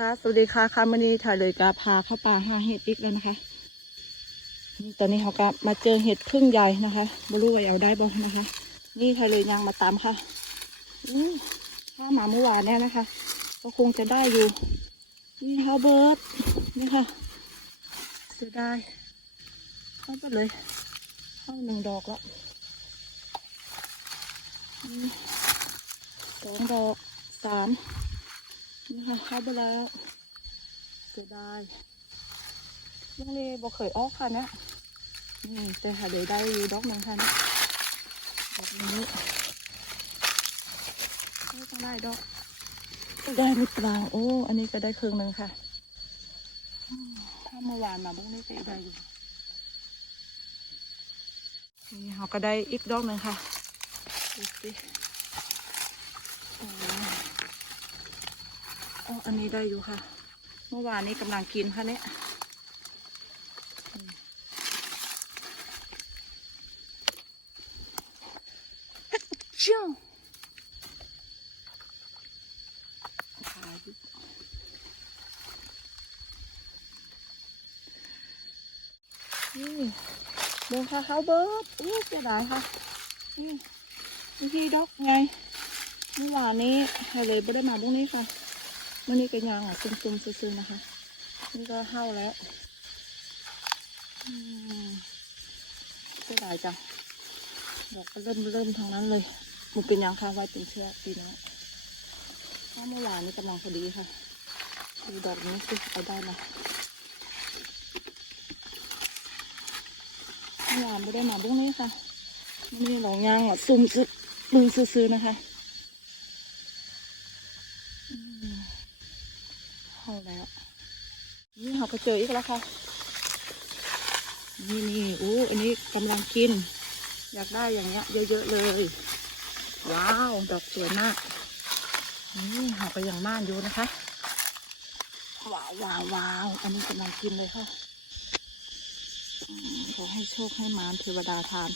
ค่ะ สวัสดีค่ะค่ะมื่อนี้ถ่ายเลยกาพาเข้าป่าหาเห็ดอีกแล้วนะคะนี่ตอนนี้เขาก็มาเจอเห็ดพึ่งใหญ่นะคะไม่รู้ว่าเอาได้บ้างนะคะ นี่ถ่ายเลยยังมาตามค่ะอู้ถ้ามาเมื่อวานเนี่ยนะคะ ก็คงจะได้อยู่ นี่ฮาเบิร์ดนี่ค่ะเสียดายเข้าไปเลยเข้าหนึ่งดอกแล้วสองดอกสาม นี่ค่ะเข้าไปแล้วเสียดายยังเลยบอกเคยออกค่ะเนี่ยนี่แต่หาเดี๋ยวได้ดอกหนึ่งค่ะเนี่ยดอกนี้ไม่ต้องได้ดอก ได้หรือเปล่าโอ้ อันนี้ก็ได้ครึ่งหนึ่งค่ะ ถ้าเมื่อวานมาพวกนี้ก็ได้อยู่นี่เขาก็ได้อีกดอกหนึ่งค่ะดูสิ อ้อ๋ออันนี้ได้อยู่ค่ะ เมื่อวานนี้กำลังกินค่ะเนี่ยอืมเจ้าขาอยู่นี่เดินค่ะเขาเบิร์ดอู้เสียดายค่ะ นี่วิธีดอกไงเมื่อวานนี้ไฮเลยไม่ได้มาพวกนี้ค่ะ มันนี่ก็ยางอะซุ่มๆซื่อๆนะคะ นี่ก็เข้าแล้วอืมเสียดายจังดอกก็เริ่มเริ่มทางนั้นเลยมันเป็นยางค่ะไว้เป็นเชื้อปีน้องถ้าเมื่อวานนี้กำลังพอดีค่ะดูดอกนี้สิเอาได้ไหมเมื่อวานไม่ได้มาบุ้งนี้ค่ะนี่หลองยางอะซุ่มซื่อมือซื่อๆนะคะอืม เข้าแล้ว นี่เราก็เจออีกแล้วค่ะ นี่นี่โอ้อันนี้กำลังกิน อยากได้อย่างเงี้ย เยอะๆเลย ว้าว ดอกสวยมาก นี่เราก็ยังม่านอยู่นะคะ ว้าวว้าวว้าวอันนี้กำลังกินเลยค่ะอืมขอให้โชคให้หมานเทวดาทาน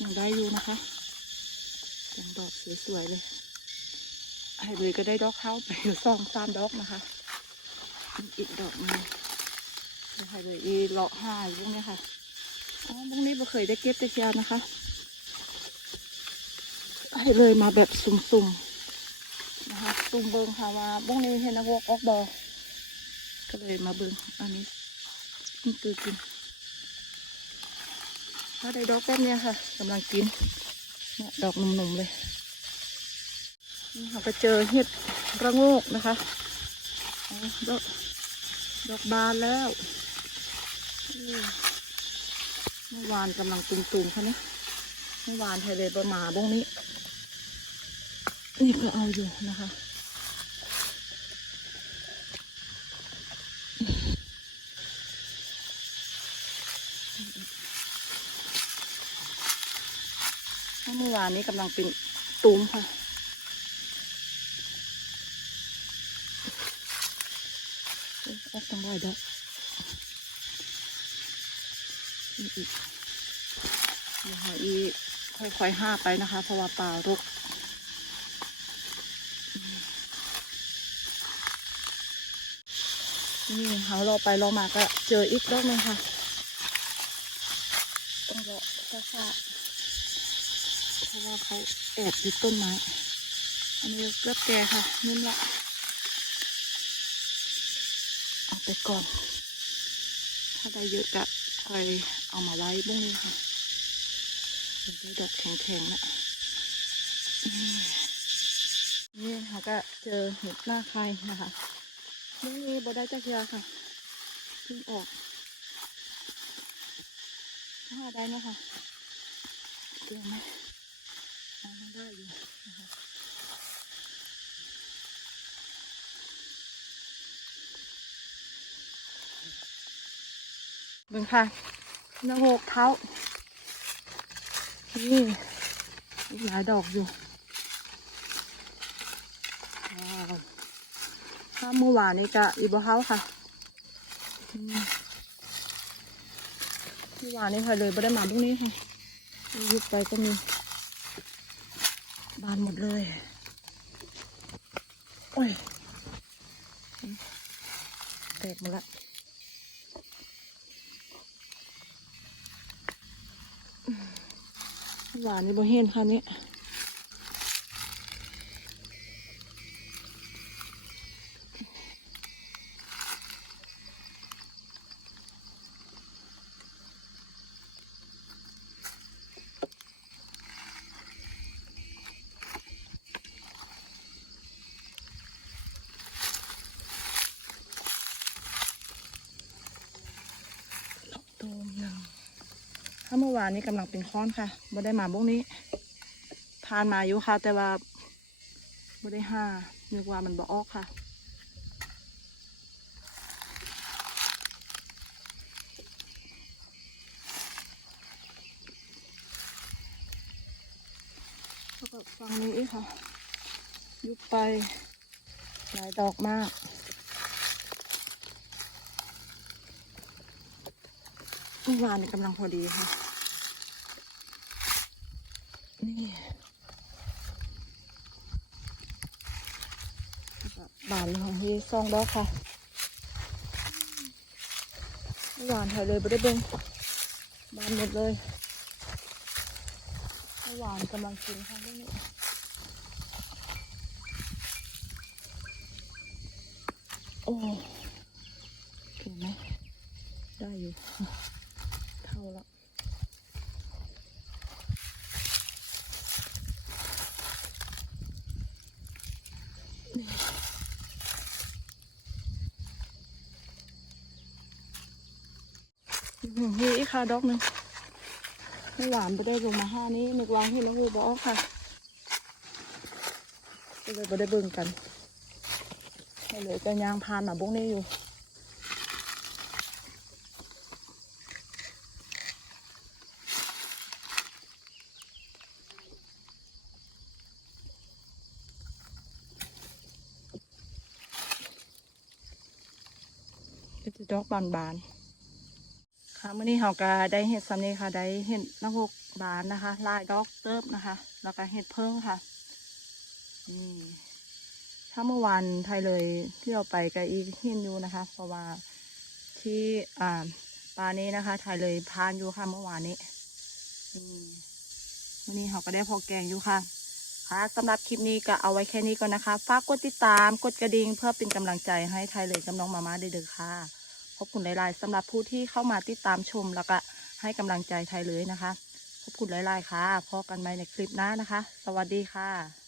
ยังได้อยู่นะคะยังดอกสวยๆเลย ให้เลยก็ได้ดอกเข้าไปอยู่สองสามดอกนะคะอีกดอกหนึงให้เลยอีเลาะห้าอยู่พวกเนี้ยค่ะอ๋อพวกนี้ไม่เคยได้เก็บได้เชียวนะคะให้เลยมาแบบสุ่มๆนะคะสุ่มเบิงค่ะว่าพวกนี้เห็นนะวกออกบอก็เลยมาเบิงอันนี้นี่คือกินถ้าได้ดอกแบบเนี้ยค่ะกำลังกินเนี่ยดอกหนุ่มๆเลย นี่เราก็เจอเห็ดระโงกนะคะดอกดอกบานแล้ว เมื่อวานกำลังตุ่มๆค่ะเนี่ยเมื่อวานไทยเลประมาบ้งนี้ นี่ก็เอาอยู่นะคะเมื่อวานนี้กำลังเป็นตุ่มค่ะ ออกตั้งไว้ดอกอีกอีกเดี๋ยวอีค่อยๆห้าไปนะคะเพราะว่าป่ารกนี่เขารอไปรอมาก็เจออีกรอบนึงค่ะต้องรอช้าๆเพราะว่าเขาแอบอยู่ต้นไม้ อันนี้เกือบแก่ค่ะนิ่มละ เอา ไปก่อน ถ้าได้เยอะก็ค่อยเอามาไว้บุ้งนี้ค่ะได้ดอกแข็งๆนะนี่ค่ะก็เจอเห็ดหน้าไข่นะคะบุ้งนี้บ่ได้จักเทียค่ะเพิ่งออกถ้าได้นะคะเจอไหมได้อยู่นะคะ เบิ่งค่ะนโหกเท้านี่มีหลายดอกอยู่ว้าวถ้าเมื่อวานนี้จะอีบเฮาค่ะเมื่อวานนี้ค่ะเลยไม่ได้มาพรุ่งนี้ค่ะยุบไปก็มี บานหมดเลย โอ้ยตกหมดละ หวานนี่บ่เห็นค่ะนี้าเมื่อวานนี้กำลังเป็นค้อนค่ะบ่ได้มาบุกนี้ ทานมาอยู่ค่ะ แต่ว่าบ่ได้ห้านึกว่ามันบ่ออกค่ะแล้วก็ฝั่งนี้อีกค่ะ ยุบไปหลายดอกมากเมื่อวานนี้กำลังพอดีค่ะ นี่บานของที่ซองดอกค่ะเมื่อวานถ่ายเลยไม่ได้เบิ้งบานหมดเลยเมื่อวานกำลังกินค่ะนี่โอ้เห็นไหมได้อยู่ เท่าละ นี่อีกค่ะดอกหนึ่งไม่หวานไปได้ลงมาห้านี้นึกวางให้น้องรูบอกค่ะก็เลยไม่ได้เบิ่งกันให้เหลยจะยางพานหนาบุกนี้อยู่ก็จะดอกบานบา นๆค่ะเมื่อนี้เราก็ได้เห็ดซัมนี้ค่ะ ได้เห็ดนกบานนะคะ ลายดอกเติบนะคะ แล้วก็เห็ดเพิ่งค่ะนี่ถ้าเมื่อวานไทยเลยที่เราไปกับอีกเห็นอยู่นะคะ เพราะว่าที่อ่าปลานี้นะคะ ไทยเลยพานอยู่ค่ะเมื่อวานนี้อืมวันนี้เราก็ได้พอแกงอยู่ค่ะ ค่ะสำหรับคลิปนี้ก็เอาไว้แค่นี้ก่อนนะคะ ฝากกดติดตาม กดกระดิ่งเพื่อเป็นกำลังใจให้ไทยเลยกับน้องมาม่าได้เด้อค่ะ ขอบคุณหลาย ๆสำหรับผู้ที่เข้ามาติดตามชมแล้วก็ให้กำลังใจไทยเลยนะคะ ขอบคุณหลาย ๆ ค่ะพอกันใหม่ในคลิปหน้านะคะ สวัสดีค่ะ